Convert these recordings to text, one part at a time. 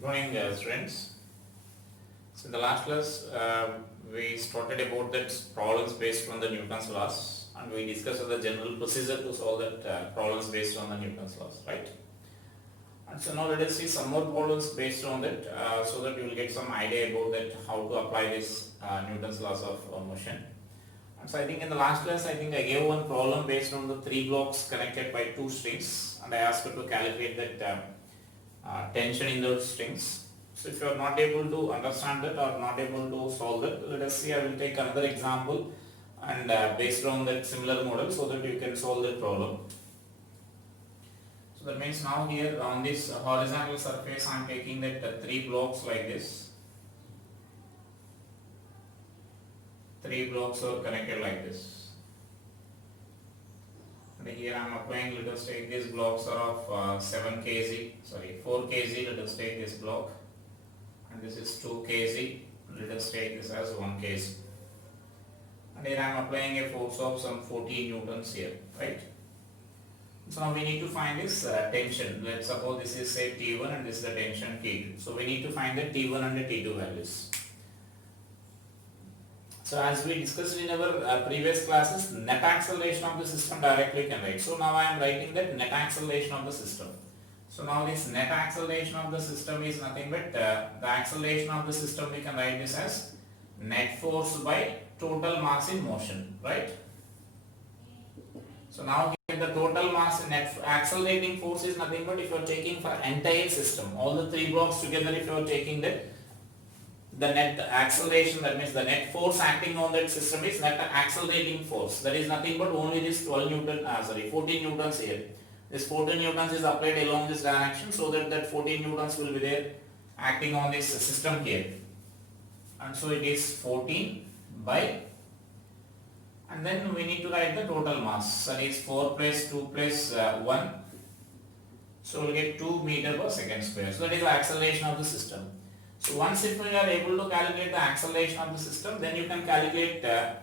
Good morning, students. So in the last class, we started about that problems based on the Newton's laws, and we discussed the general procedure to solve that problems based on the Newton's laws, right? And so now let us see some more problems based on that, so that you will get some idea about that how to apply this Newton's laws of motion. And so I think in the last class, I think I gave one problem based on the three blocks connected by two strings, and I asked you to calculate that tension in those strings. So if you are not able to understand that or not able to solve it, let us see, I will take another example and based on that similar model so that you can solve the problem. So that means now here on this horizontal surface I am taking that three blocks like this. Three blocks are connected like this. And here I am applying, let us take these blocks are of 4 kg, let us take this block, and this is 2 kg, let us take this as 1 kg. And here I am applying a force of some 14 newtons here, right? So now we need to find this tension. Let's suppose this is say T1 and this is the tension T2. So we need to find the T1 and the T2 values. So as we discussed in our previous classes, net acceleration of the system directly can write. So now I am writing that net acceleration of the system. So now this net acceleration of the system is nothing but the acceleration of the system, we can write this as net force by total mass in motion, right? So now here the total mass net accelerating force is nothing but if you are taking for entire system, all the three blocks together, if you are taking that, the net acceleration, that means the net force acting on that system is net accelerating force. That is nothing but only this 14 newtons here. This 14 newtons is applied along this direction, so that 14 newtons will be there acting on this system here. And so it is 14 by, and then we need to write the total mass. That is 4 plus 2 plus 1. So we will get 2 meter per second square. So that is the acceleration of the system. So once if you are able to calculate the acceleration of the system, then you can calculate then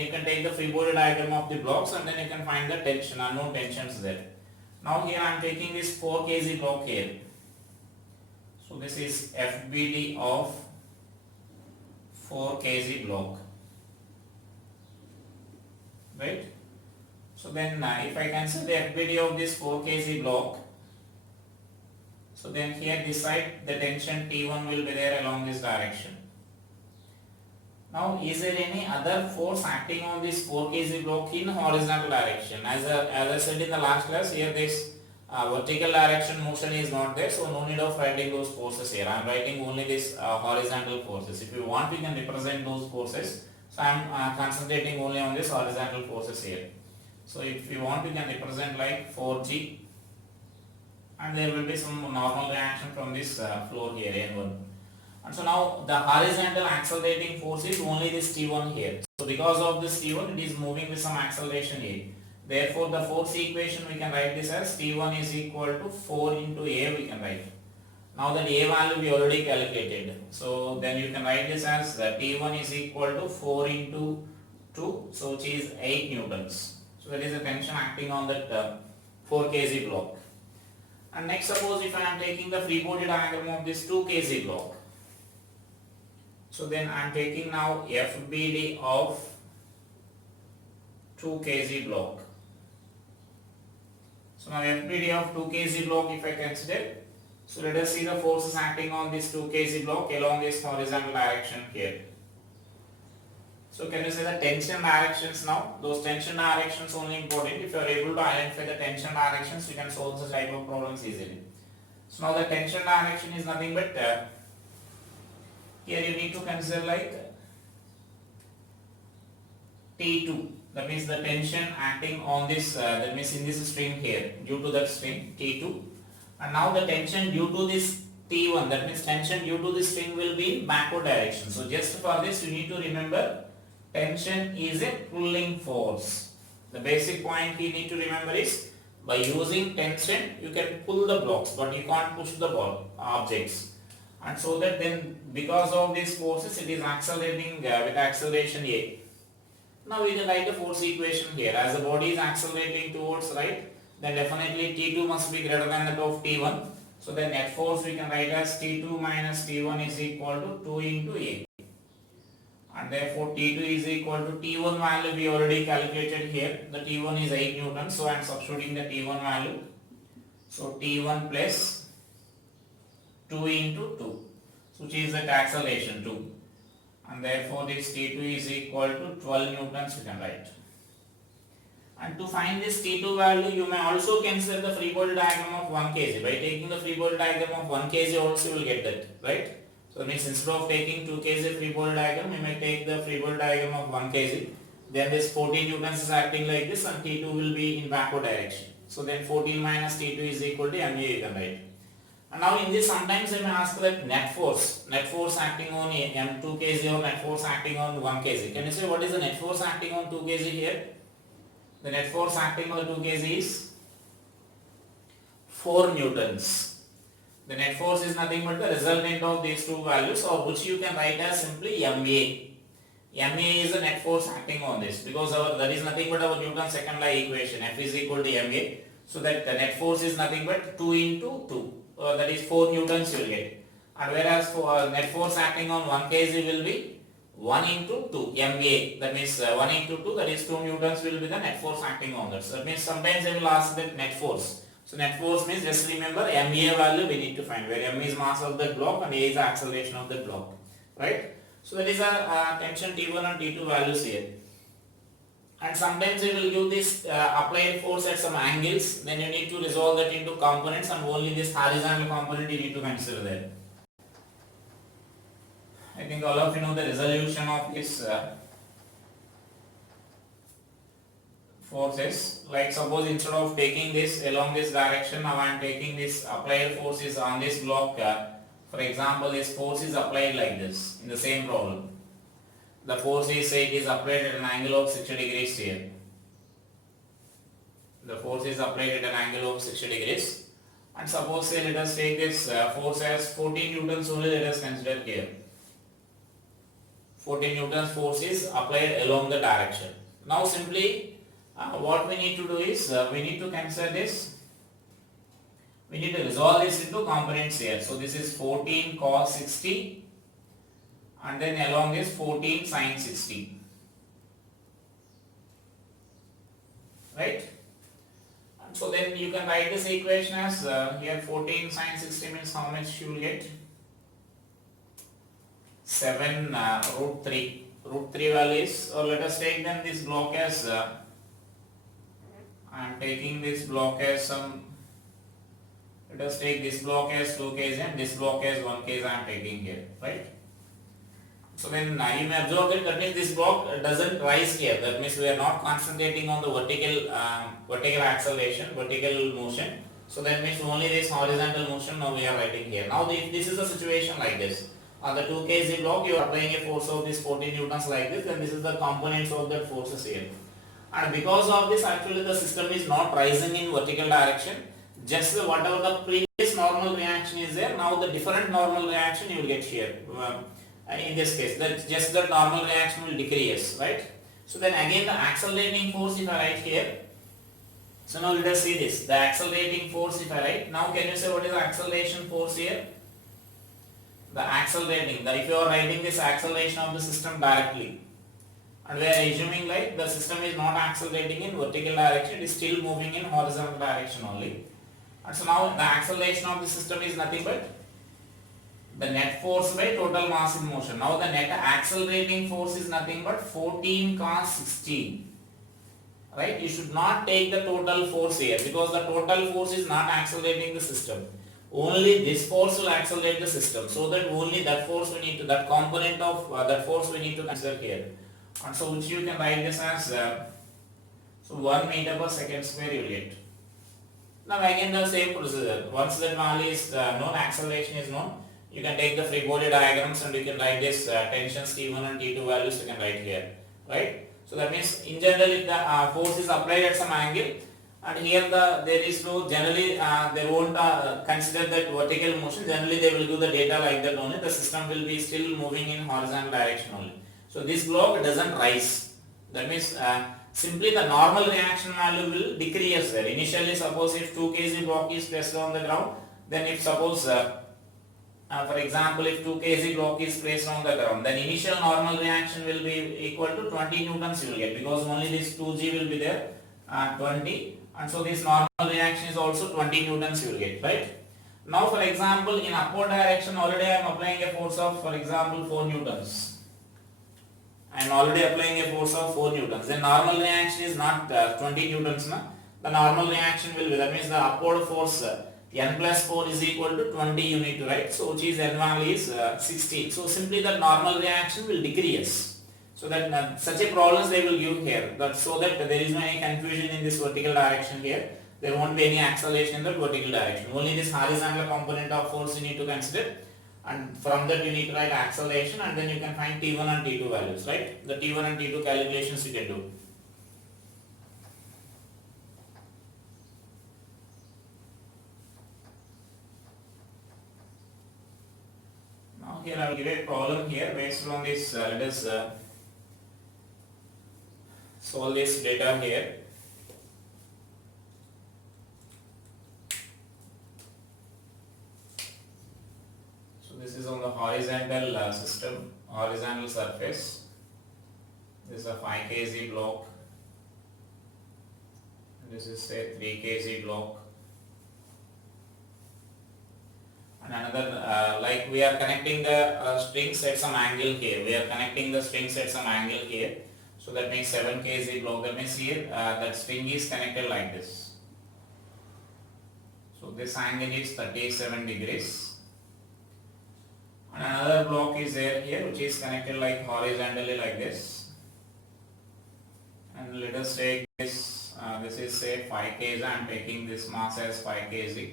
you can take the free body diagram of the blocks and then you can find the tension, unknown tensions there. Now here I am taking this 4 kg block here. So this is FBD of 4 kg block, right? So then if I consider the FBD of this 4 kg block, so then here this side the tension T1 will be there along this direction. Now is there any other force acting on this 4 kg block in horizontal direction? As I said in the last class, here this vertical direction motion is not there, so no need of writing those forces here. I am writing only this horizontal forces. If you want, we can represent those forces. So I am concentrating only on this horizontal forces here. So if you want, we can represent like 4G. And there will be some normal reaction from this floor here, N1. And so now the horizontal accelerating force is only this T1 here. So because of this T1, it is moving with some acceleration here. Therefore the force equation we can write this as T1 is equal to 4 into A we can write. Now that A value we already calculated. So then you can write this as T1 is equal to 4 into 2, so which is 8 newtons. So that is the tension acting on that 4 kg block. And next, suppose if I am taking the free body diagram of this 2 kg block. So then I am taking now FBD of 2 kg block. So now FBD of 2 kg block if I consider. So let us see the forces acting on this 2 kg block along this horizontal direction here. So can you say the tension directions now? Those tension directions only important. If you are able to identify the tension directions, you can solve such type of problems easily. So now the tension direction is nothing but here you need to consider like T2. That means the tension acting on this, that means in this string here, due to that string T2. And now the tension due to this T1, that means tension due to this string will be in backward direction. So just for this you need to remember tension is a pulling force. The basic point you need to remember is by using tension you can pull the blocks but you can't push the objects. And so that then because of these forces it is accelerating with acceleration A. Now we can write the force equation here. As the body is accelerating towards right, then definitely T2 must be greater than that of T1. So the net force we can write as T2 minus T1 is equal to 2 into A. And therefore T2 is equal to T1 value we already calculated here. The T1 is 8 Newton. So I am substituting the T1 value. So T1 plus 2 into 2, which is the acceleration 2. And therefore this T2 is equal to 12 Newtons we can write. And to find this T2 value, you may also consider the free body diagram of 1 kg. By taking the free body diagram of 1 kg also you will get that, right? So that means instead of taking 2 kg free body diagram, you may take the free body diagram of 1 kg. Then this 14 Newtons is acting like this and T2 will be in backward direction. So then 14 minus T2 is equal to MA you can write. And now in this sometimes they may ask that net force acting on M2 kg or net force acting on 1 kg. Can you say what is the net force acting on 2 kg here? The net force acting on 2 kg is 4 Newtons. The net force is nothing but the resultant of these two values, or which you can write as simply MA. MA is the net force acting on this, because that is nothing but our Newton's second law equation, F is equal to MA. So that the net force is nothing but 2 into 2, that is 4 Newtons you will get. And whereas for net force acting on 1 kg will be 1 into 2 MA, that means 1 into 2, that is 2 Newtons will be the net force acting on that. So that means sometimes they will ask that net force. So net force means just remember MA value we need to find, where M is mass of the block and A is the acceleration of the block, right? So that is a tension T1 and T2 values here. And sometimes they will give this applied force at some angles, then you need to resolve that into components, and only this horizontal component you need to consider there. I think all of you know the resolution of this forces. Like suppose instead of taking this along this direction, now I am taking this applied force is on this block. For example, this force is applied like this in the same problem. The force is say it is applied at an angle of 60 degrees here. The force is applied at an angle of 60 degrees. And suppose say let us take this force as 14 Newtons only, let us consider here. 14 Newtons force is applied along the direction. Now simply what we need to do is we need to consider this. We need to resolve this into components here. So this is 14 cos 60 and then along this 14 sin 60. Right? And so then you can write this equation as here 14 sin 60 means how much you will get? 7 root 3. Root 3 values, or let us take then this block as I am taking this block as some, let us take this block as 2 kg and this block as 1 kg I am taking here, right? So then you may observe that means this block doesn't rise here, that means we are not concentrating on the vertical acceleration, vertical motion. So that means only this horizontal motion now we are writing here. Now if this is a situation like this, on the 2 kg block you are applying a force of this 14 Newtons like this, then this is the components of that forces here. And because of this actually the system is not rising in vertical direction, just whatever the previous normal reaction is there, now the different normal reaction you will get here. In this case, that just the normal reaction will decrease, right? So then again the accelerating force if I write here, so now let us see this, the accelerating force if I write, now can you say what is the acceleration force here? The accelerating, if you are writing this acceleration of the system directly, and we are assuming like the system is not accelerating in vertical direction, it is still moving in horizontal direction only. And so now the acceleration of the system is nothing but the net force by total mass in motion. Now the net accelerating force is nothing but 14 cos 60. Right? You should not take the total force here, because the total force is not accelerating the system. Only this force will accelerate the system. So that only that force we need to, that component of that force we need to consider here. And so which you can write this as so 1 meter per second square you will get. Now again the same procedure. Once that value is known, acceleration is known, you can take the free body diagrams and you can write this tensions T1 and T2 values you can write here, right? So that means in general if the force is applied at some angle, and here there is no, generally they won't consider that vertical motion, generally they will do the data like that only, the system will be still moving in horizontal direction only. So this block doesn't rise, that means simply the normal reaction value will decrease there. Initially suppose if 2 kg block is placed on the ground, Then if suppose for example, if 2 kg block is placed on the ground, then initial normal reaction will be equal to 20 newtons you will get, because only this 2g will be there, 20, and so this normal reaction is also 20 newtons you will get, right? Now for example, in upward direction already I am applying a force of, for example, 4 newtons. I am already applying a force of 4 newtons. Then normal reaction is not 20 newtons. Na? The normal reaction will be, that means the upward force n plus 4 is equal to 20 you need to write. So which is n value is 16. So simply the normal reaction will decrease. So that such a problems they will give here. That so that there is no any confusion in this vertical direction here. There won't be any acceleration in the vertical direction. Only this horizontal component of force you need to consider, and from that you need to write acceleration, and then you can find T1 and T2 values, right? The T1 and T2 calculations you can do. Now here I will give a problem here based on this, let us solve this data here. This is on the horizontal system, horizontal surface. This is a 5 kg block. This is say 3 kg block. And another, like we are connecting the strings at some angle here. We are connecting the strings at some angle here. So that makes 7 kg block. That means here that string is connected like this. So this angle is 37 degrees. And another block is there here which is connected like horizontally like this. And let us take this, this is say 5 kg, I am taking this mass as 5 kg.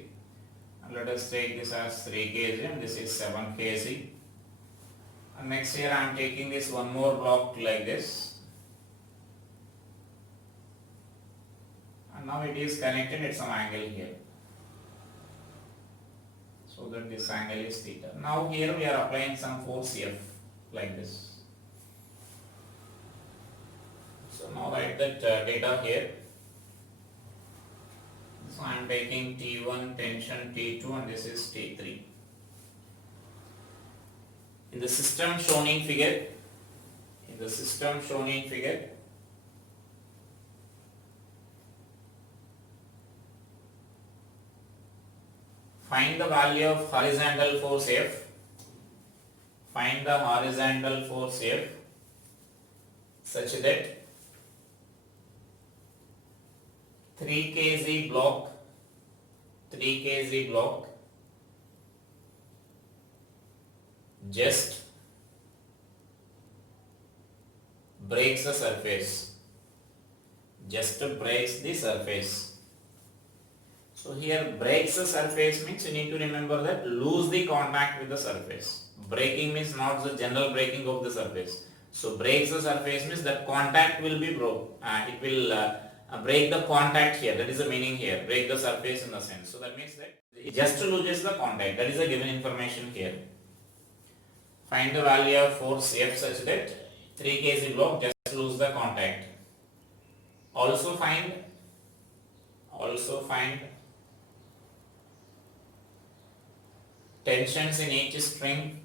And let us take this as 3 kg and this is 7 kg. And next here I am taking this one more block like this. And now it is connected at some angle here. So that this angle is theta. Now here we are applying some force F like this. So now write that data here. So I am taking T1 tension T2 and this is T3. In the system shown in figure, find the value of horizontal force F. Find the horizontal force F such that 3 kg block just breaks the surface. So here breaks the surface means you need to remember that lose the contact with the surface. Breaking means not the general breaking of the surface. So breaks the surface means that contact will be broke. It will break the contact here. That is the meaning here. Break the surface in the sense. So that means that it just loses the contact. That is the given information here. Find the value of force F such that 3 kg block just lose the contact. Also find tensions in each string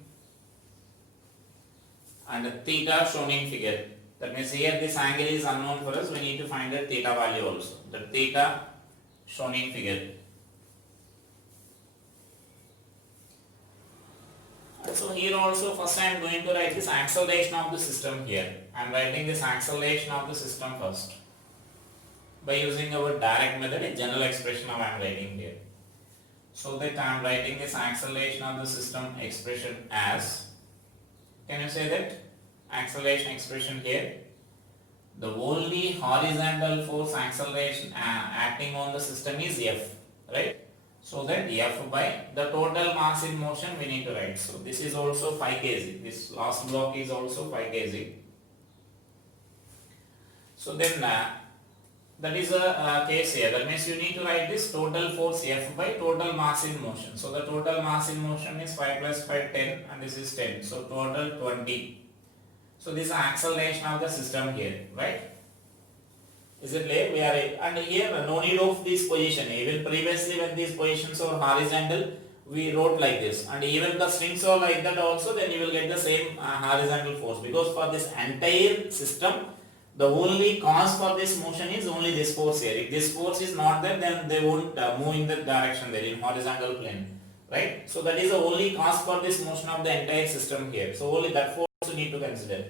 and the theta shown in figure. That means here this angle is unknown for us, we need to find the theta value also. The theta shown in figure. And so here also first I am going to write this acceleration of the system here. I am writing this acceleration of the system first. By using our direct method, a general expression of I am writing here. So that I am writing this acceleration of the system expression as, can you say that acceleration expression here, the only horizontal force acceleration acting on the system is F, right? So that F by the total mass in motion we need to write. So this is also 5 kg. This last block is also 5 kg. So then that is a case here. That means you need to write this total force F by total mass in motion. So the total mass in motion is 5 plus 5, 10, and this is 10. So total 20. So this is acceleration of the system here, right? Is it clear? We are and here no need of this position. Even previously when these positions are horizontal, we wrote like this, and even the strings are like that also, then you will get the same horizontal force, because for this entire system the only cause for this motion is only this force here. If this force is not there, then they won't move in that direction there in horizontal plane, right? So that is the only cause for this motion of the entire system here. So only that force you need to consider.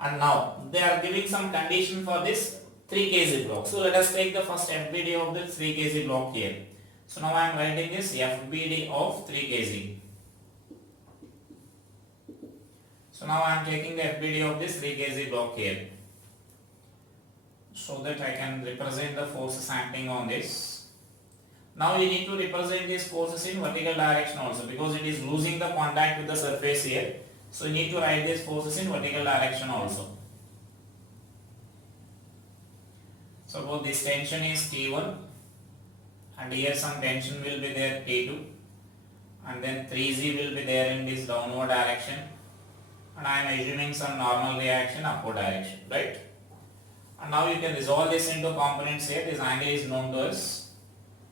And now they are giving some condition for this 3 kg block. So let us take the first FBD of the 3 kg block here. So now I am writing this FBD of 3 kg. So now I am taking the FBD of this 3 kg block here, so that I can represent the forces acting on this. Now you need to represent these forces in vertical direction also, because it is losing the contact with the surface here. So you need to write these forces in vertical direction also. Suppose this tension is T1, and here some tension will be there T2, and then 3Z will be there in this downward direction, and I am assuming some normal reaction upward direction, right? And now you can resolve this into components here. This angle is known to us,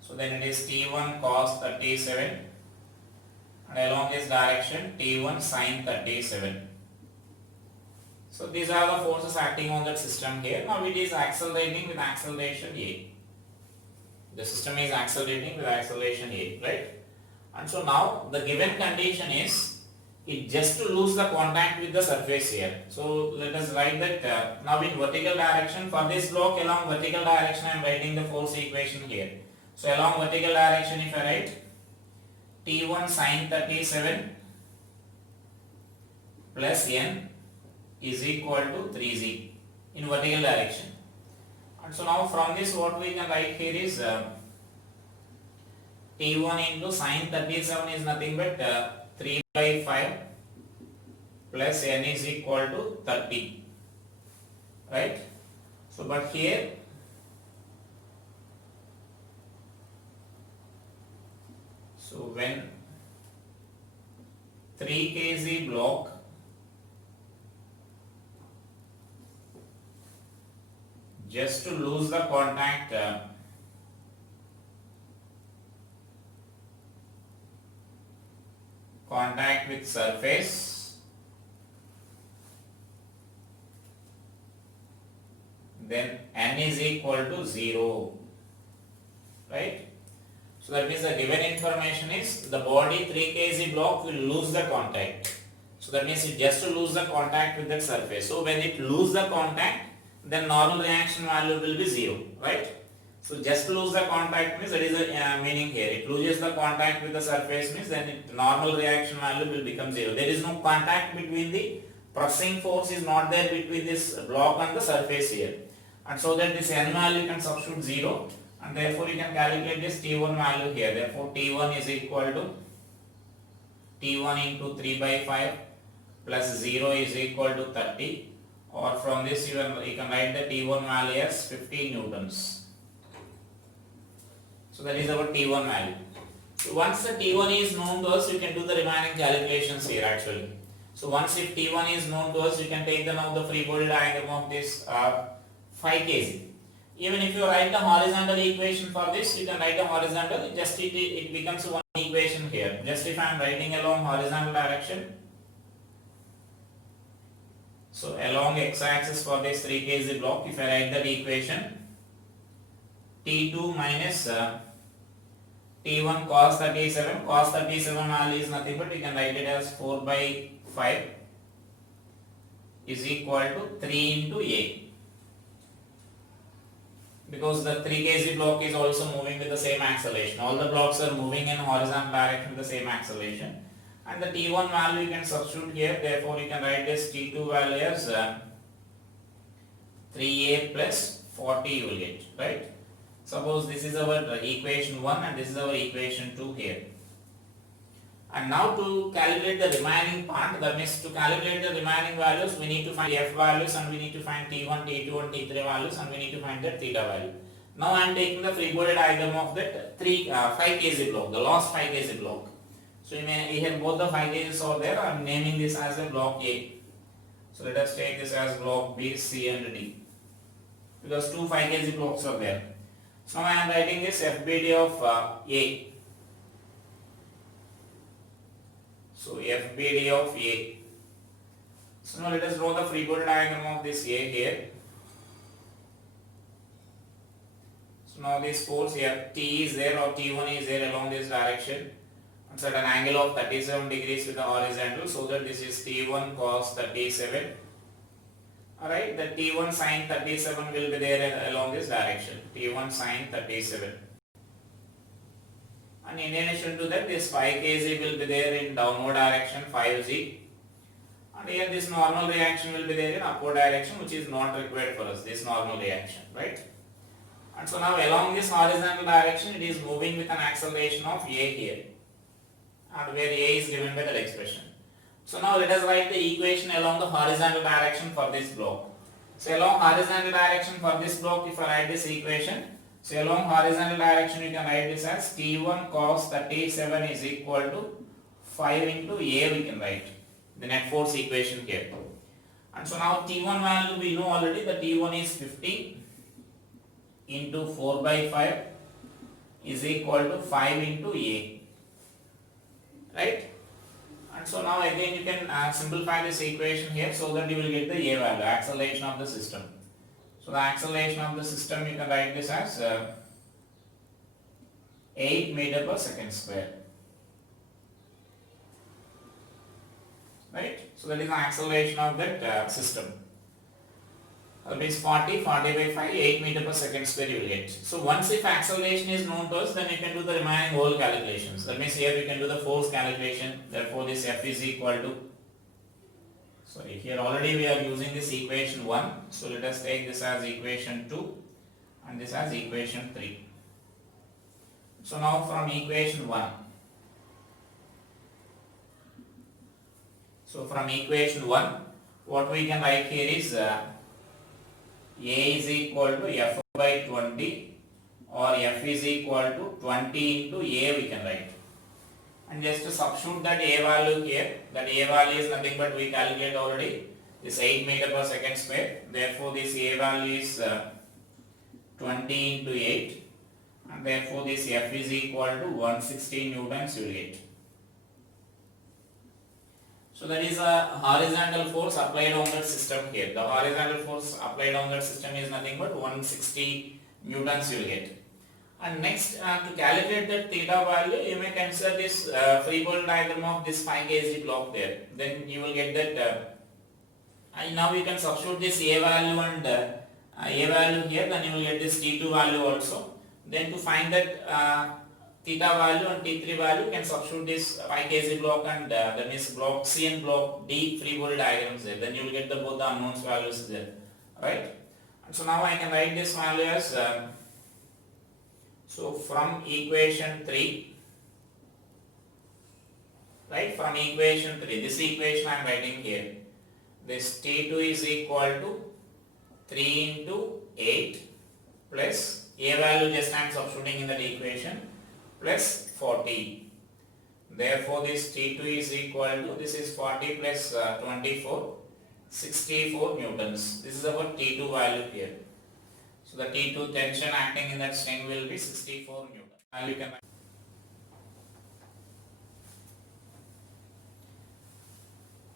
so then it is T1 cos 37, and along this direction T1 sin 37. So these are the forces acting on that system here. Now it is accelerating with acceleration A. The system is accelerating with acceleration A, right? And so now the given condition is it just to lose the contact with the surface here. So let us write that now in vertical direction for this block, along vertical direction I am writing the force equation here. So along vertical direction if I write T1 sin 37 plus N is equal to 3Z in vertical direction. And so now from this what we can write here is T1 into sin 37 is nothing but 3 by 5 plus N is equal to 30, right? So but here so when 3 kg block just to lose the contact with surface, then N is equal to 0, right? So that means the given information is the body 3 kg block will lose the contact. So that means it just to lose the contact with that surface. So when it lose the contact, then normal reaction value will be 0, right? So just to lose the contact means that is the meaning here. It loses the contact with the surface means then normal reaction value will become 0. There is no contact between the pressing force is not there between this block and the surface here. And so that this N value can substitute 0, and therefore you can calculate this T1 value here. Therefore T1 is equal to T1 into 3 by 5 plus 0 is equal to 30, or from this you can write the T1 value as 15 newtons. So that is our T1 value. So once the T1 is known to us, you can do the remaining calculations here actually. So once if T1 is known to us, you can take the now the free body diagram of this 5 kg. Even if you write the horizontal equation for this, you can write the horizontal, just it becomes one equation here. Just if I am writing along horizontal direction, so along x-axis for this 3 kg block, if I write that equation, T2 minus T1 cos 37 value is nothing but you can write it as 4 by 5 is equal to 3 into A, because the 3 kg block is also moving with the same acceleration. All the blocks are moving in horizontal direction with the same acceleration, and the T1 value you can substitute here. Therefore you can write this T2 value as 3A plus 40 you will get, right? Suppose this is our equation 1 and this is our equation 2 here. And now to calculate the remaining part, that means to calculate the remaining values, we need to find F values and we need to find T1, T2 and T3 values, and we need to find the theta value. Now I am taking the free body diagram of that 5 kg block, the last 5 kg block. So you have both the 5 kgs are there. I am naming this as a block A. So let us take this as block B, C and D. because two 5 kg blocks are there. So now I am writing this FBD of A. So FBD of A. So now let us draw the free body diagram of this A here. So now this force here, T is there or T1 is there along this direction at an angle of 37 degrees with the horizontal, so that this is T1 cos 37. Alright, the T1 sin 37 will be there along this direction, T1 sin 37. And in addition to that, this 5 kg will be there in downward direction 5g, and here this normal reaction will be there in upward direction, which is not required for us, this normal reaction, right? And so now along this horizontal direction it is moving with an acceleration of A here, and where A is given by that expression. So now let us write the equation along the horizontal direction for this block. So along horizontal direction for this block, if I write this equation, so along horizontal direction you can write this as T1 cos 37 is equal to 5 into A, we can write the net force equation here. And so now T1 value we know already, the T1 is 50 into 4 by 5 is equal to 5 into A, right? And so now again you can simplify this equation here, so that you will get the A value, acceleration of the system. So the acceleration of the system you can write this as 8 meter per second square, right? So that is the acceleration of that system. That means 40 by 5, 8 meter per second square you will get. So once if acceleration is known to us, then you can do the remaining whole calculations. That means here we can do the force calculation. Therefore this F is equal to, sorry, here already we are using this equation 1. So let us take this as equation 2 and this as equation 3. So now from equation 1. So from equation 1, what we can write here is A is equal to F by 20, or F is equal to 20 into A we can write. And just to substitute that A value here, that A value is nothing but we calculate already, this 8 meter per second square. Therefore this A value is 20 into 8, and therefore this F is equal to 160 newtons you will get. So that is a horizontal force applied on that system here. The horizontal force applied on that system is nothing but 160 newtons you will get. And next, to calculate that theta value, you may consider this free body diagram of this 5 kg block there. Then you will get that. And now you can substitute this A value and A value here. Then you will get this T2 value also. Then to find that theta value and T3 value, you can substitute this 5 kg block and that means block C and block D free body diagrams there. Then you will get both the unknowns values there, right? And so now I can write this value as so from equation 3, right? From equation 3, this equation I am writing here. This T2 is equal to 3 into 8 plus A value just I am substituting in that equation, plus 40. Therefore this T2 is equal to, this is 40 plus 24, 64 newtons. This is our T2 value here. So the T2 tension acting in that string will be 64 newtons. And you can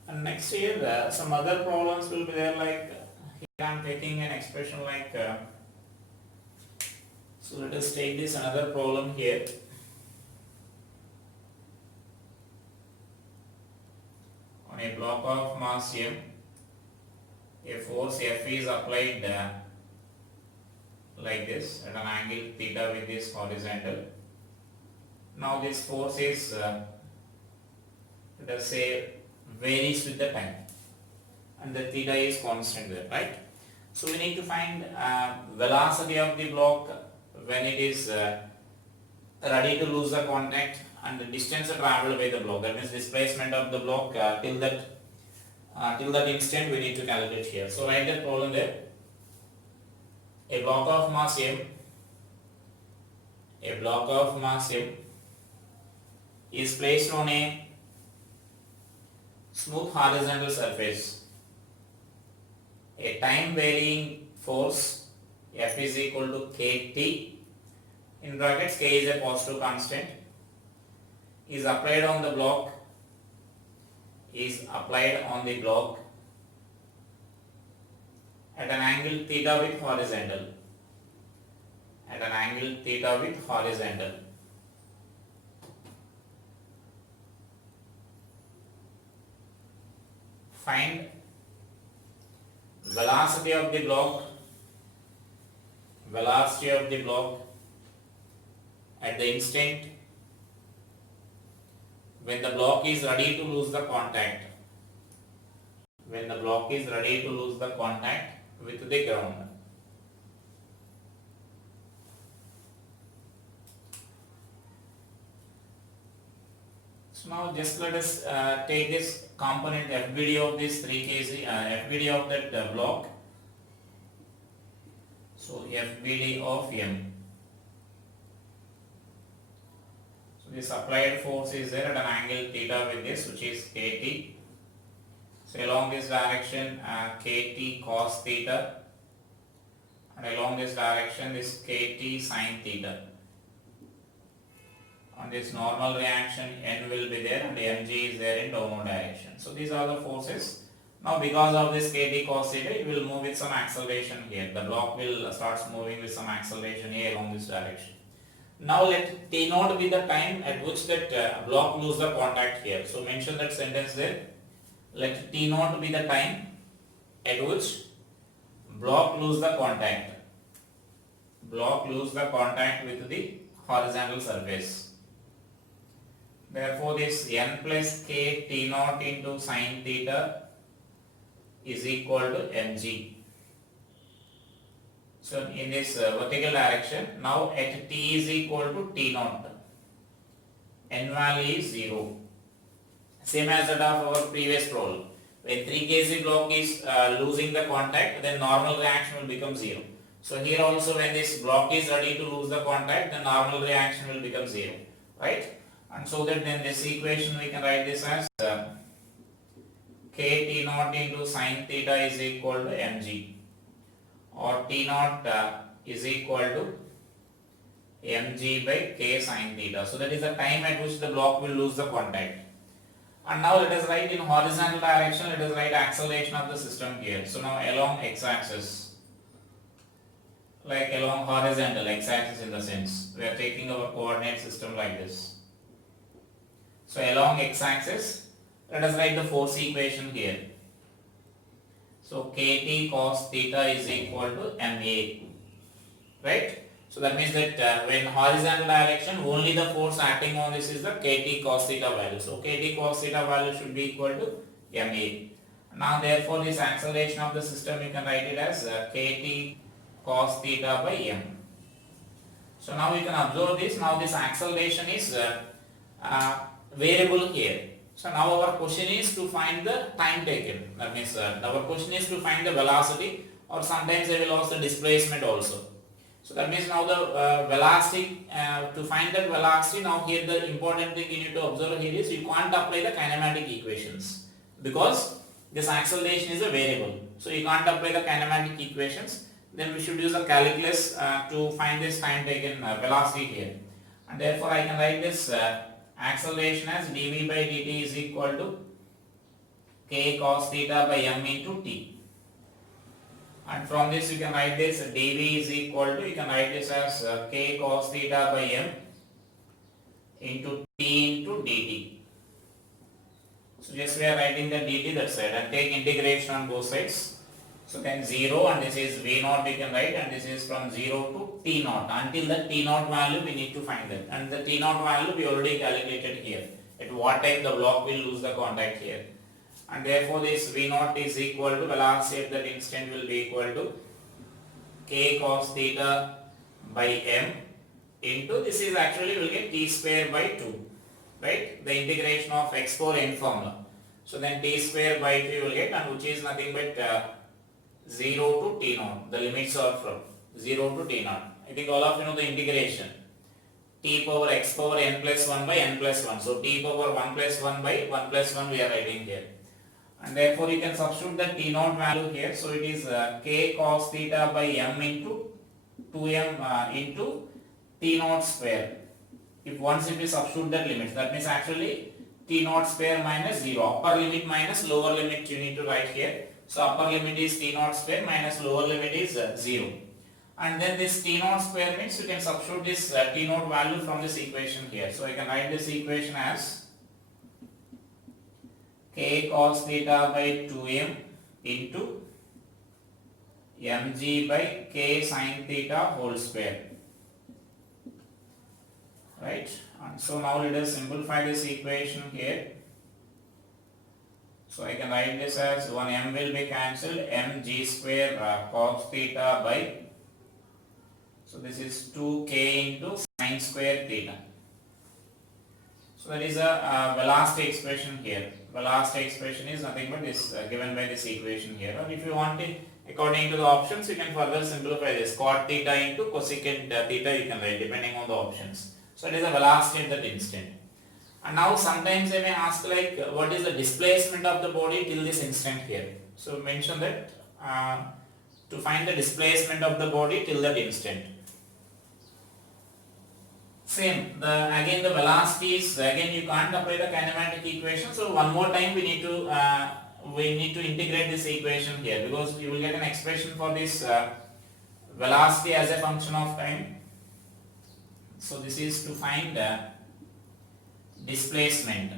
and next here some other problems will be there, like here I am taking an expression like so let us take this another problem here. On a block of mass M, a force F is applied like this at an angle theta with this horizontal. Now this force is let us say varies with the time, and the theta is constant there, right? So we need to find velocity of the block when it is ready to lose the contact, and the distance traveled by the block, that means displacement of the block till that instant we need to calculate here. So write that problem there. A block of mass M is placed on a smooth horizontal surface. A time varying force F is equal to Kt, in brackets K is a positive constant, is applied on the block, at an angle theta with horizontal, Find velocity of the block at the instant when the block is ready to lose the contact, with the ground. So now just let us take this component FBD of this 3 kg, FBD of that block. So FBD of M. So this applied force is there at an angle theta with this, which is Kt. So along this direction Kt cos theta, and along this direction this Kt sin theta. On this normal reaction N will be there and Mg is there in downward direction. So these are the forces. Now because of this Kt cos theta, it will move with some acceleration here. The block will start moving with some acceleration here along this direction. Now let T naught be the time at which that block lose the contact here. So mention that sentence there. Let T naught be the time at which block lose the contact with the horizontal surface. Therefore this N plus K T naught into sin theta is equal to Mg. So in this vertical direction, now at T is equal to T naught, N value is 0. Same as that of our previous problem. When 3 kg block is losing the contact, then normal reaction will become 0. So here also when this block is ready to lose the contact, the normal reaction will become 0. Right? And so that then this equation we can write this as K T naught into sin theta is equal to Mg, or T naught is equal to Mg by K sin theta. So that is the time at which the block will lose the contact. And now let us write in horizontal direction, let us write acceleration of the system here. So now along x-axis, like along horizontal x-axis in the sense, we are taking our coordinate system like this. So along x-axis, let us write the force equation here. So Kt cos theta is equal to Ma, right? So that means that when horizontal direction, only the force acting on this is the Kt cos theta value. So Kt cos theta value should be equal to Ma. Now therefore this acceleration of the system you can write it as Kt cos theta by M. So now you can observe this. Now this acceleration is variable here. So now our question is to find the time taken. That means our question is to find the velocity, or sometimes they will also displacement also. So that means now the velocity, to find that velocity, now here the important thing you need to observe here is you can't apply the kinematic equations because this acceleration is a variable. So you can't apply the kinematic equations. Then we should use the calculus to find this time taken velocity here. And therefore I can write this acceleration as dv by dt is equal to k cos theta by m into t. And from this you can write this dv is equal to, you can write this as k cos theta by m into t into dt. So just we are writing the dt that side and take integration on both sides. So then 0 and this is v naught we can write, and this is from 0 to t naught. Until the t naught value we need to find that, and the t naught value we already calculated here. At what time the block will lose the contact here. And therefore this v naught is equal to, velocity at that instant will be equal to k cos theta by m into, this is actually will get t square by 2, right? The integration of x power n formula. So then t square by 2 you will get, and which is nothing but 0 to t naught. The limits are from 0 to t naught. I think all of you know the integration. T power x power n plus 1 by n plus 1. So t power 1 plus 1 by 1 plus 1 we are writing here. And therefore you can substitute the t naught value here. So it is k cos theta by m into 2m into t naught square. If once we substitute that limit, that means actually t naught square minus 0. Upper limit minus lower limit you need to write here. So upper limit is t naught square minus lower limit is 0. And then this t naught square means you can substitute this t naught value from this equation here. So I can write this equation as k cos theta by 2m into mg by k sin theta whole square. Right? And so now let us simplify this equation here. So I can write this as 1 m will be cancelled, mg square cos theta by, so this is 2k into sin square theta. So that is a velocity expression here. Velocity expression is nothing but this given by this equation here. Or if you want it according to the options, you can further simplify this. Cot theta into cosecant theta you can write depending on the options. So it is a velocity at that instant. And now sometimes they may ask like what is the displacement of the body till this instant here. So mention that to find the displacement of the body till that instant. Same, again the velocity is, again you can't apply the kinematic equation. So one more time we need to integrate this equation here, because we will get an expression for this velocity as a function of time. So this is to find displacement.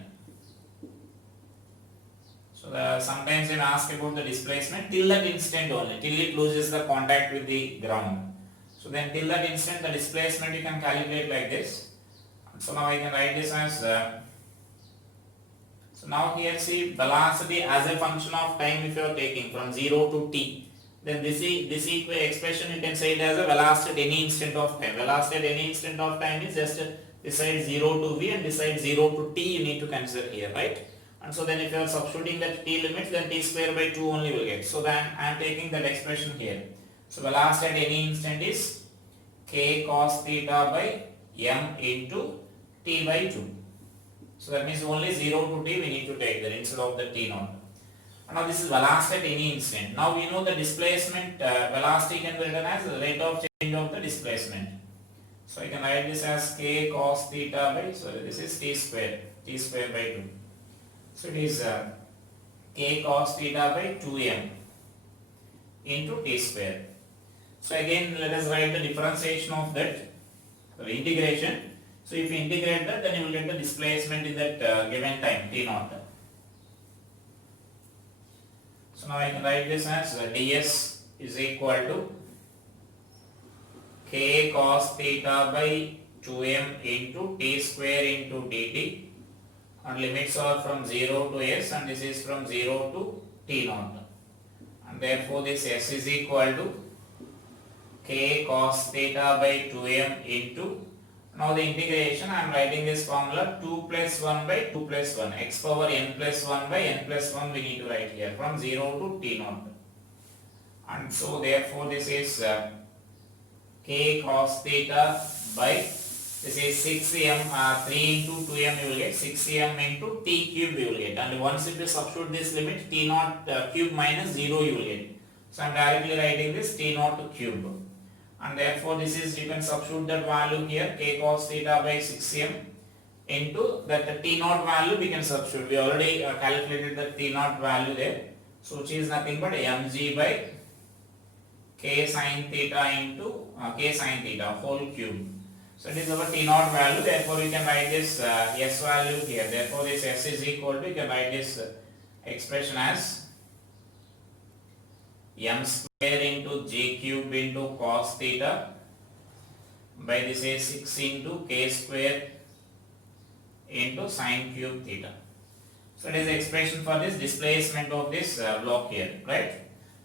So sometimes they may ask about the displacement till that instant only, till it loses the contact with the ground. So then till that instant the displacement you can calculate like this. So now I can write this as so now here see velocity as a function of time if you are taking from 0 to t, then this expression you can say it as a velocity at any instant of time. Velocity at any instant of time is just this side 0 to v and this side 0 to t you need to consider here, right? And so then if you are substituting that t limit, then t square by 2 only will get. So then I am taking that expression here. So velocity at any instant is k cos theta by m into t by 2. So that means only 0 to t we need to take that instead of the t naught. And now this is velocity at any instant. Now we know the displacement velocity can be written as the rate of change of the displacement. So I can write this as k cos theta by, so this is t square by 2. So it is k cos theta by 2m into t square. So again let us write the differentiation of that, the integration. So if you integrate that, then you will get the displacement in that given time t naught. So now I can write this as ds is equal to k cos theta by 2m into t square into dt, and limits are from 0 to s and this is from 0 to t naught, and therefore this s is equal to k cos theta by 2m into, now the integration I am writing this formula 2 plus 1 by 2 plus 1, x power n plus 1 by n plus 1 we need to write here from 0 to t naught, and so therefore this is k cos theta by, this is 6m, 3 into 2m you will get 6m into t cube you will get, and once if you substitute this limit t naught cube minus 0 you will get. So I am directly writing this t naught cube, and therefore this is, you can substitute that value here k cos theta by 6m into that t naught value we can substitute. We already calculated the t naught value there, so which is nothing but mg by k sin theta into k sin theta whole cube. So it is our t naught value, therefore we can write this s value here. Therefore this s is equal to, you can write this expression as m square into j cube into cos theta by, this is 6 into k square into sin cube theta. So it is the expression for this displacement of this block here, right?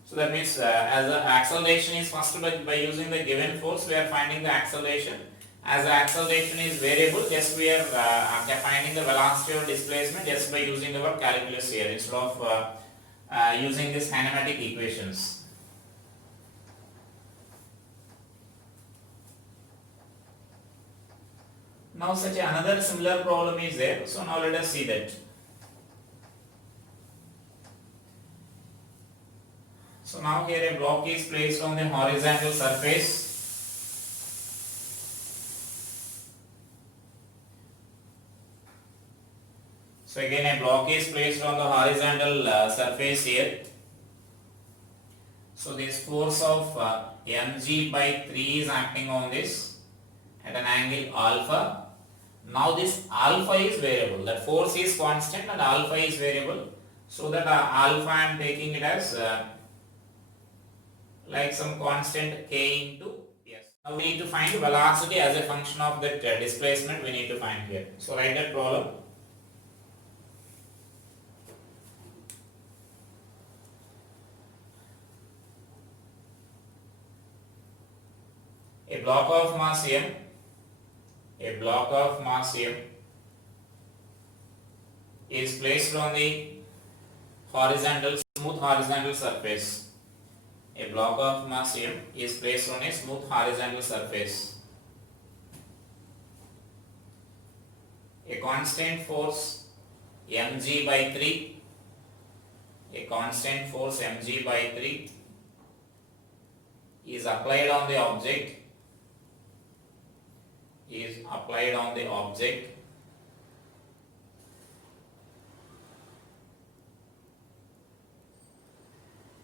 So that means as the acceleration is first by using the given force we are finding the acceleration. As the acceleration is variable, just we are finding the velocity or displacement just by using our calculus here instead of using this kinematic equations. Now such another similar problem is there. So now let us see that. So now here a block is placed on the horizontal surface So again a block is placed on the horizontal surface here. So this force of mg by 3 is acting on this at an angle alpha. Now this alpha is variable, that force is constant and alpha is variable. So that alpha I am taking it as like some constant k into s. Now we need to find velocity as a function of that displacement we need to find here. So write that problem. A block of mass m is placed on the smooth horizontal surface. A block of mass m is placed on a smooth horizontal surface. A constant force mg by 3 is applied on the object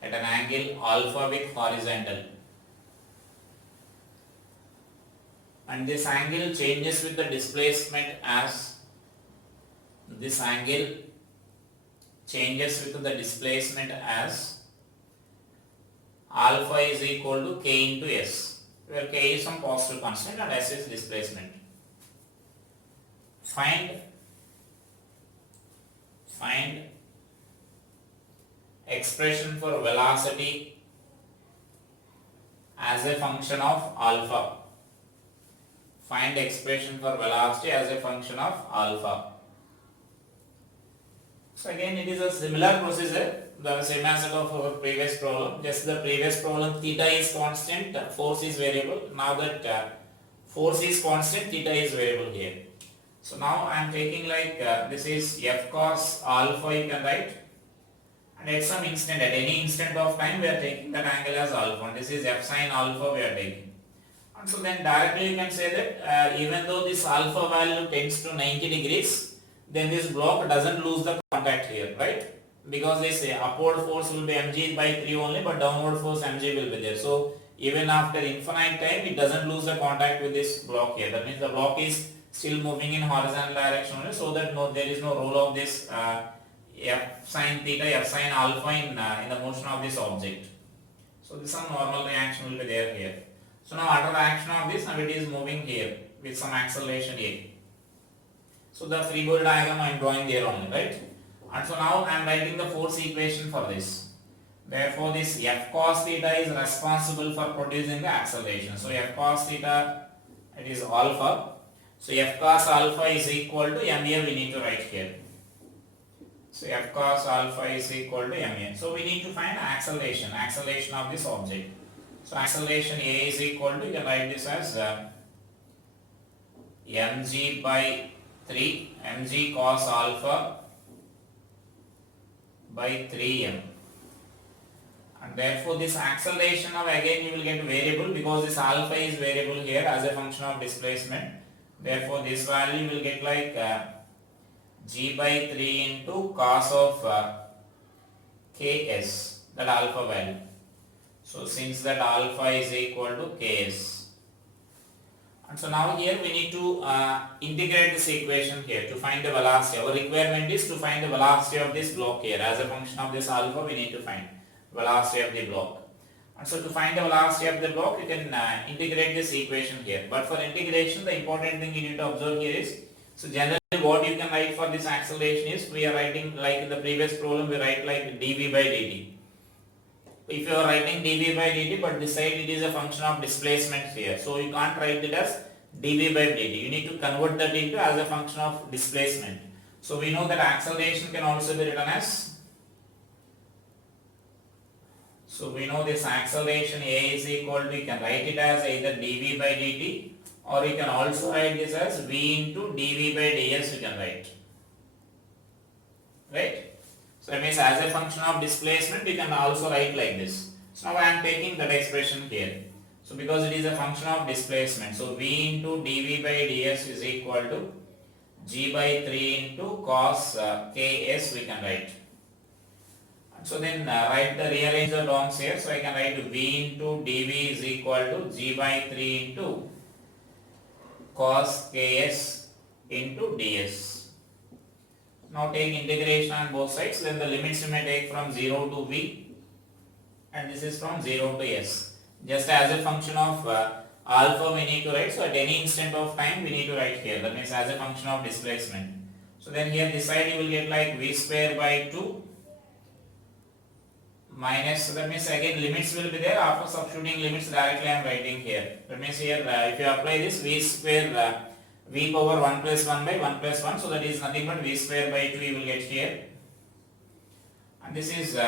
at an angle alpha with horizontal, and this angle changes with the displacement as alpha is equal to k into s, where k is some positive constant and s is displacement. Find expression for velocity as a function of alpha. So again it is a similar procedure, the same as of our previous problem. Just the previous problem theta is constant, force is variable. Now that force is constant, theta is variable here. So now I am taking like this is f cos alpha you can write, and at some instant, at any instant of time we are taking that angle as alpha, and this is f sin alpha we are taking. And so then directly you can say that even though this alpha value tends to 90 degrees, then this block doesn't lose the contact here, right? Because this upward force will be mg by 3 only, but downward force mg will be there. So even after infinite time, it doesn't lose the contact with this block here. That means the block is still moving in horizontal direction only, so that there is no role of this f sin theta, f sin alpha in the motion of this object. So this some normal reaction will be there here. So now under the action of this, now it is moving here with some acceleration a. So the free body diagram I am drawing there only, right? And so now I am writing the force equation for this. Therefore this f cos theta is responsible for producing the acceleration. So f cos theta, it is alpha. So f cos alpha is equal to ma, we need to write here. So f cos alpha is equal to ma. So we need to find acceleration of this object. So acceleration a is equal to, you can write this as mg by 3, mg cos alpha by 3m. And therefore this acceleration of, again you will get variable because this alpha is variable here as a function of displacement. Therefore this value will get like g by 3 into cos of ks, that alpha value. So since that alpha is equal to ks, and so now here we need to integrate this equation here to find the velocity. Our requirement is to find the velocity of this block here. As a function of this alpha, we need to find velocity of the block. And so to find the velocity of the block, you can integrate this equation here. But for integration, the important thing you need to observe here is, so generally what you can write for this acceleration is, we are writing like in the previous problem, we write like dv by dt. If you are writing dv by dt, but this side it is a function of displacement here, so you can't write it as dv by dt. You need to convert that into as a function of displacement. So we know that acceleration can also be written as, so we know this acceleration a is equal to, you can write it as either dv by dt, or you can also write this as v into dv by ds, you can write, right? So that means as a function of displacement, you can also write like this. So now I am taking that expression here. So because it is a function of displacement, so v into dv by ds is equal to g by 3 into cos ks we can write. So then write the rearrange the terms here. So I can write v into dv is equal to g by 3 into cos ks into ds. Now take integration on both sides. Then the limits you may take from 0 to v, and this is from 0 to s. Just as a function of alpha we need to write. So at any instant of time we need to write here. That means as a function of displacement. So then here this side you will get like v square by 2 minus, so that means again limits will be there. After substituting limits directly I am writing here. That means here if you apply this v square v power 1 plus 1 by 1 plus 1, so that is nothing but v square by 2 you will get here. And this is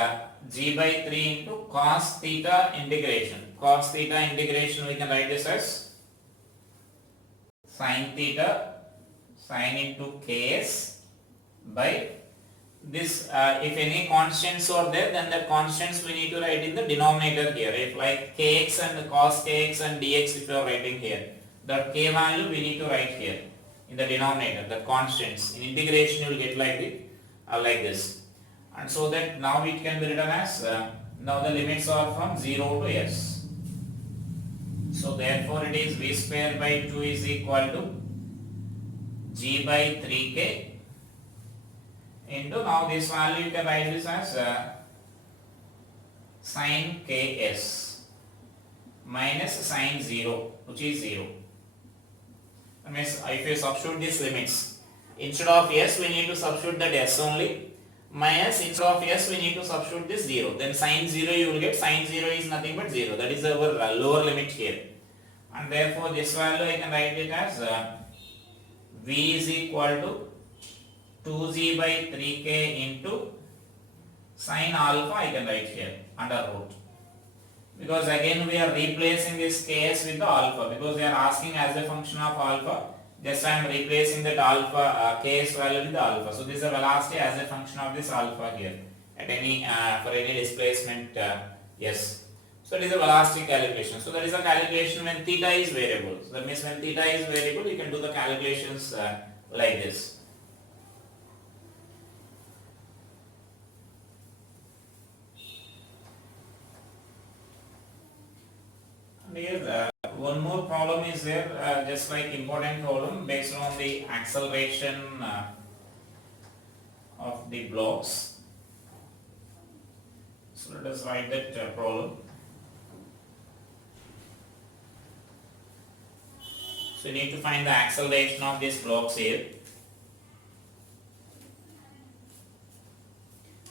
g by 3 into cos theta integration. Cos theta integration we can write this as sin theta sin into ks by this, if any constants are there, then the constants we need to write in the denominator here. If like kx and cos kx and dx if you are writing here, that k value we need to write here in the denominator, the constants. In integration you will get like this. And so that now it can be written as, now the limits are from 0 to s. So therefore it is v square by 2 is equal to g by 3k into, now this value you can write this as sin ks minus sin 0, which is 0. That means if you substitute these limits, instead of s we need to substitute that s only, minus instead of s we need to substitute this 0. Then sin 0 you will get, sin 0 is nothing but 0. That is our lower limit here. And therefore this value I can write it as v is equal to 2g by 3k into sin alpha I can write here under root. Because again we are replacing this ks with the alpha, because they are asking as a function of alpha. Just I am replacing that alpha ks value with the alpha. So this is a velocity as a function of this alpha here at any for any displacement yes. So it is a velocity calculation. So that is a calculation when theta is variable. So that means when theta is variable you can do the calculations like this. Here one more problem is there, just like important problem based on the acceleration of the blocks. So let us write that problem. So you need to find the acceleration of these blocks here.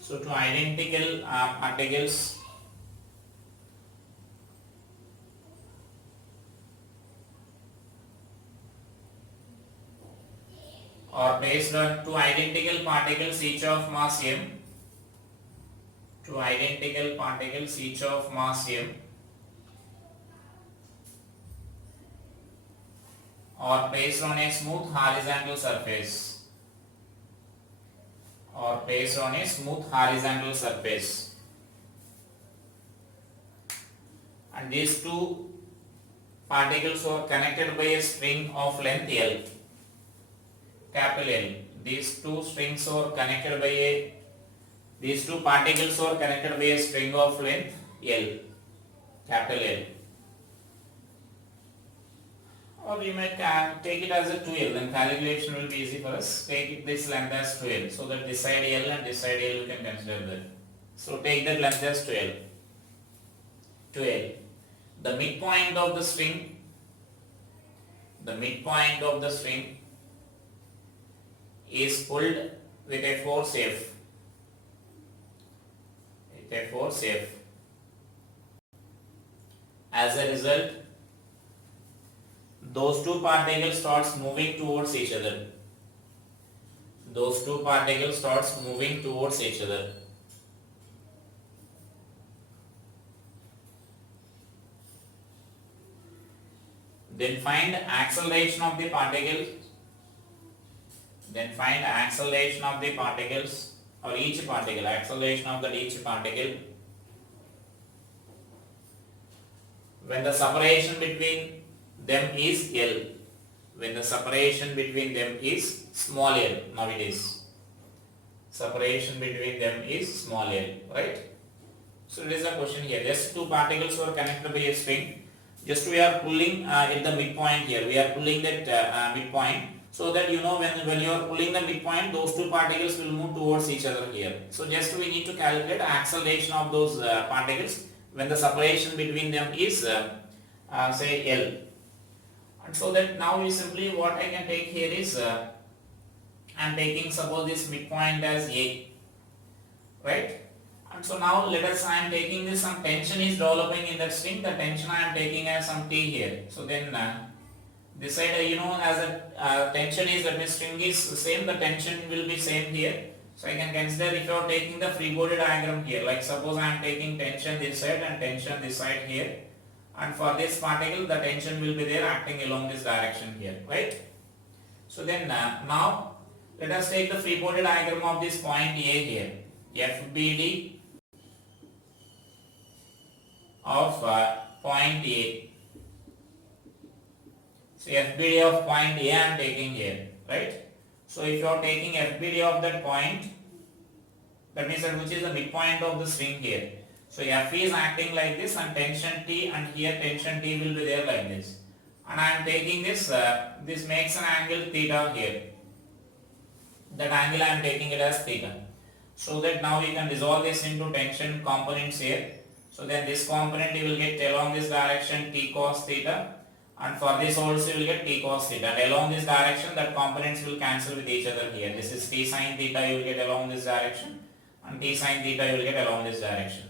So two identical particles or based on two identical particles each of mass m, two identical particles each of mass m or based on a smooth horizontal surface, or based on a smooth horizontal surface, and these two particles are connected by a string of length L, capital L. These two strings are connected by a, these two particles are connected by a string of length L, capital L. Or you may take it as a 2L, then calculation will be easy for us. Take it this length as 2L, so that this side L and this side L you can consider that. So take that length as 2L. 2L. The midpoint of the string, the midpoint of the string is pulled with a force F. With a force F. As a result, those two particles starts moving towards each other. Those two particles starts moving towards each other. Then find acceleration of the particles. Then find acceleration of the particles, or each particle, acceleration of that each particle when the separation between them is L. when the separation between them is small l nowadays. Separation between them is small l, right? So it is a question here. Just two particles were connected by a string. Just we are pulling at the midpoint here. We are pulling that midpoint, so that you know when you are pulling the midpoint, those two particles will move towards each other here. So just we need to calculate the acceleration of those particles when the separation between them is say L. And so that now we simply what I can take here is I am taking suppose this midpoint as A, right? And so now let us, I am taking this, some tension is developing in that string, the tension I am taking as some T here. So then this side you know as a tension is, that means string is same, the tension will be same here. So I can consider if you are taking the free body diagram here, like suppose I am taking tension this side and tension this side here, and for this particle the tension will be there acting along this direction here, right? So then now let us take the free body diagram of this point A here, FBD of point A. So FBD of point A I am taking here, right? So if you are taking FBD of that point, that means that which is the midpoint of the string here. So F is acting like this and tension T, and here tension T will be there like this. And I am taking this, this makes an angle theta here. That angle I am taking it as theta. So that now you can resolve this into tension components here. So then this component you will get along this direction T cos theta, and for this also you will get T cos theta, and along this direction that components will cancel with each other here. This is T sin theta you will get along this direction, and T sin theta you will get along this direction.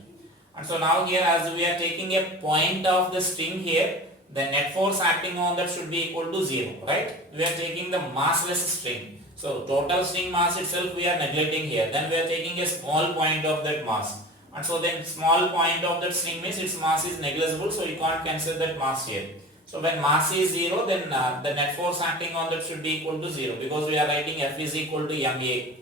And so now here as we are taking a point of the string here, the net force acting on that should be equal to 0, right? We are taking the massless string. So total string mass itself we are neglecting here. Then we are taking a small point of that mass. And so then small point of that string means its mass is negligible, so you can't consider that mass here. So when mass is 0, then the net force acting on that should be equal to 0, because we are writing F is equal to ma.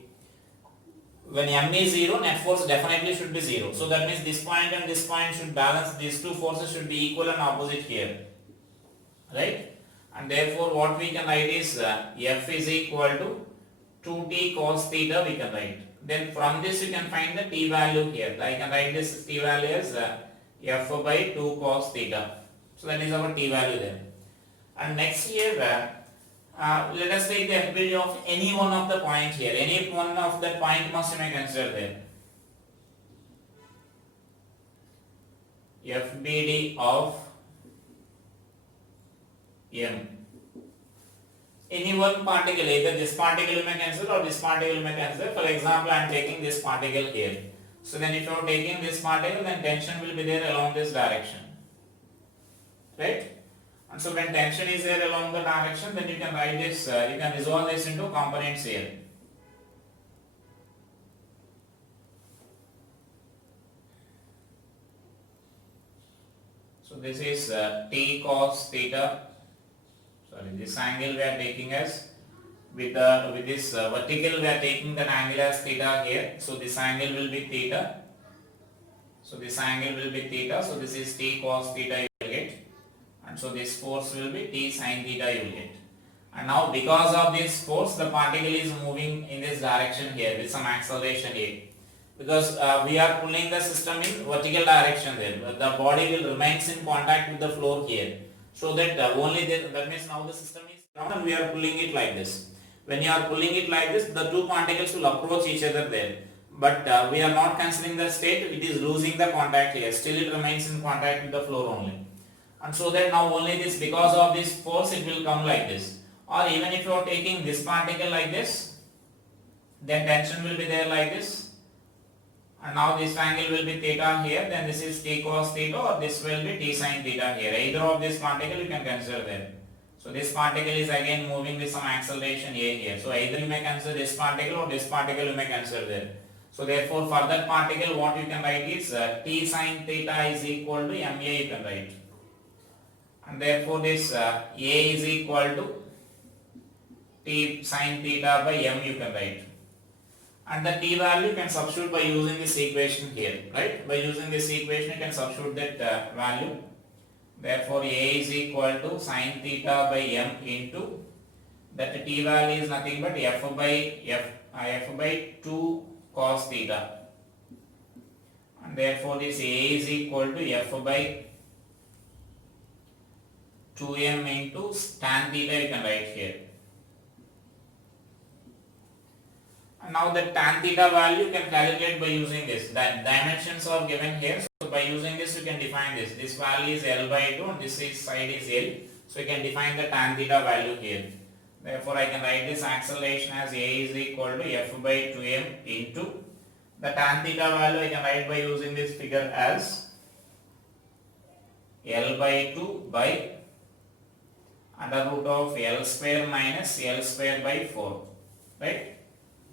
When m is 0, net force definitely should be 0. So that means this point and this point should balance, these two forces should be equal and opposite here, right? And therefore what we can write is F is equal to 2t cos theta we can write. Then from this you can find the t value here. I can write this t value as F by 2 cos theta. So that is our t value there. And next here let us take the FBD of any one of the point here. Any one of the point must you may consider there. FBD of M. Any one particle, either this particle you may consider or this particle you may consider. For example, I am taking this particle here. So then if you are taking this particle, then tension will be there along this direction, right? And so when tension is there along the direction, then you can write this, you can resolve this into components here. So this is t cos theta. Sorry, this angle we are taking as with this vertical we are taking that angle as theta here. So this angle will be theta. So this angle will be theta. So this is t cos theta you will get, and so this force will be t sin theta you will get. And now because of this force, the particle is moving in this direction here with some acceleration here. Because we are pulling the system in vertical direction there, the body will remains in contact with the floor here. So that only that means now the system is down and we are pulling it like this. When you are pulling it like this, the two particles will approach each other there. But we are not considering the state, it is losing the contact here. Still it remains in contact with the floor only. And so that now only this, because of this force, it will come like this. Or even if you are taking this particle like this, then tension will be there like this. And now this angle will be theta here, then this is t cos theta, or this will be t sin theta here. Either of this particle you can consider there. So this particle is again moving with some acceleration a here. So either you may consider this particle or this particle you may consider there. So therefore for that particle what you can write is t sin theta is equal to ma you can write. And therefore this a is equal to t sin theta by m you can write. And the t value you can substitute by using this equation here, right? By using this equation you can substitute that value. Therefore a is equal to sin theta by m into that t value is nothing but f by 2 cos theta, and therefore this A is equal to f by 2m into tan theta you can write here. And now the tan theta value you can calculate by using this. The dimensions are given here. So by using this you can define this. This value is L by 2 and this side is L. So you can define the tan theta value here. Therefore I can write this acceleration as A is equal to f by 2m into the tan theta value I can write by using this figure as L by 2 by under root of L square minus L square by 4, right?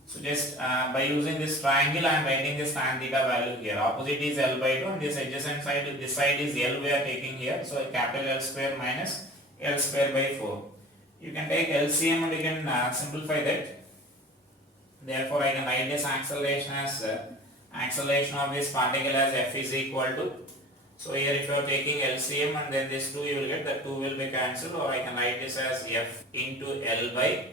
So just by using this triangle I am writing this tan theta value here. Opposite is L by 2 and this adjacent side, this side is L we are taking here. So capital L square minus L square by 4. You can take LCM and you can simplify that. Therefore I can write this acceleration as acceleration of this particle as f is equal to. So here if you are taking LCM and then this 2 you will get, the 2 will be cancelled, or I can write this as f into L by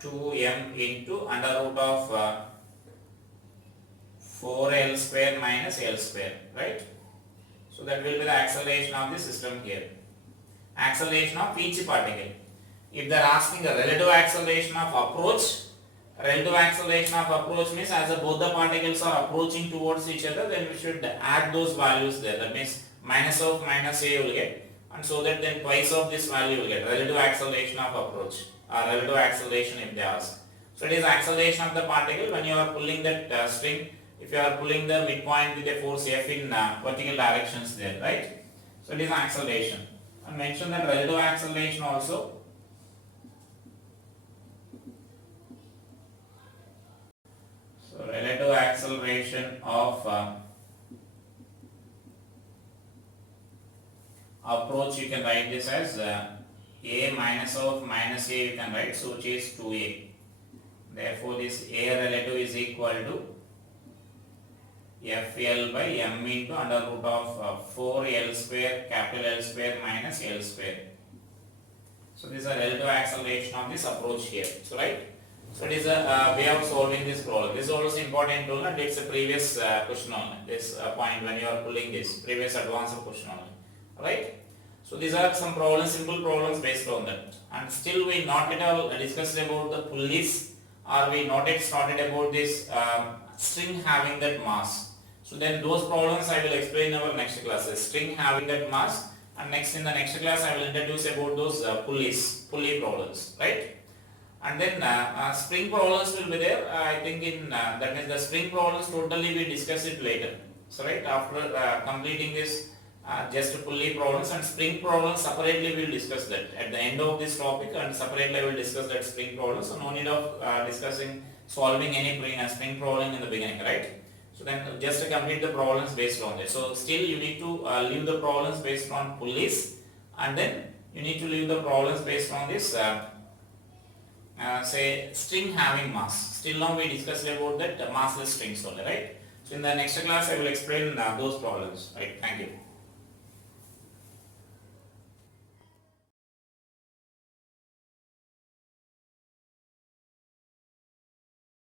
2m into under root of 4L square minus L square, right? So that will be the acceleration of the system here. Acceleration of each particle. If they are asking a relative acceleration of approach, relative acceleration of approach means as both the particles are approaching towards each other, then we should add those values there. That means minus of minus a you will get, and so that then twice of this value you will get relative acceleration of approach, or relative acceleration if they ask. So it is acceleration of the particle when you are pulling that string, if you are pulling the midpoint with a force F in vertical directions there, right? So it is acceleration. And mention that relative acceleration also. So relative acceleration of approach, you can write this as a minus of minus a you can write, so which is 2a. Therefore this a relative is equal to FL by m into under root of 4L square capital L square minus L square. So this is a relative acceleration of this approach here. So right. So it is a way of solving this problem. This is also important tool and it's a previous question only. This point when you are pulling this previous advanced question only. Right. So these are some problems, simple problems based on that. And still we not at all discussed about the pulleys, or we not yet started about this string having that mass. So then those problems I will explain in our next classes. String having that mass, and next in the next class I will introduce about those pulley problems, right? And then spring problems will be there. I think in that is the spring problems totally we discuss it later. So right after completing this just pulley problems and spring problems separately we will discuss that at the end of this topic, and separately I will discuss that spring problems. So no need of discussing solving any spring problem in the beginning, right? So then just to complete the problems based on this. So still you need to leave the problems based on pulleys, and then you need to leave the problems based on this say string having mass. Still now we discussed about that massless strings only, right? So in the next class I will explain those problems, right? Thank you.